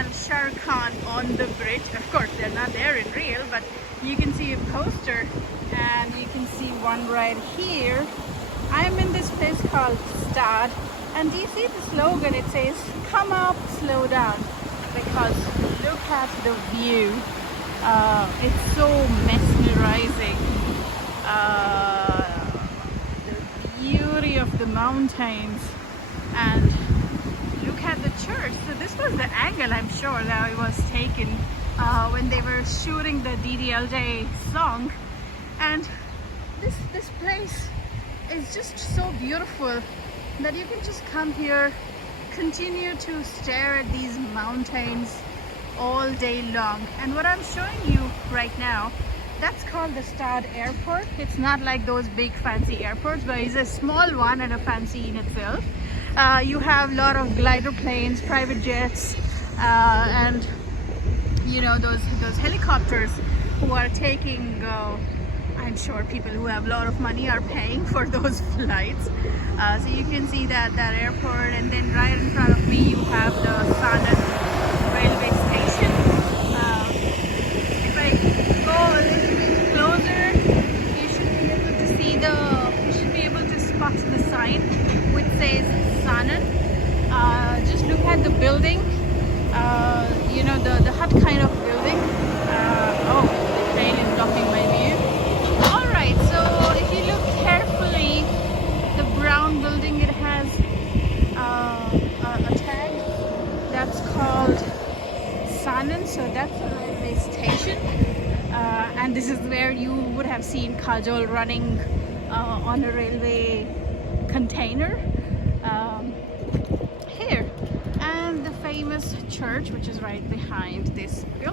and Shah Rukh Khan on the bridge. Of course, they're not there in real, but you can see a poster, and you can see one right here. I'm in this place called Stad, and do you see the slogan? It says, "Come up, slow down," because look at the view. It's so mesmerizing. The beauty of the mountains, and look at the church. So this was the angle, I'm sure, that it was taken when they were shooting the DDLJ song. And this place is just so beautiful that you can just come here, continue to stare at these mountains all day long. And what I'm showing you right now, that's called the Saanen Airport. It's not like those big fancy airports, but it's a small one and a fancy in itself. You have a lot of glider planes, private jets, and you know, those helicopters who are taking, I'm sure people who have a lot of money are paying for those flights. So you can see that airport, and then right in front of me you have the Saanen railway station. If I go a little bit closer, you should be able to see you should be able to spot the sign which says Saanen. Just look at the building, you know, the hut kind of building. Oh, the train is blocking my view. Alright, so if you look carefully, the brown building, it has a tag that's called Saanen, so that's a railway station. And this is where you would have seen Kajol running on a railway container. Here, and the famous church which is right behind this building.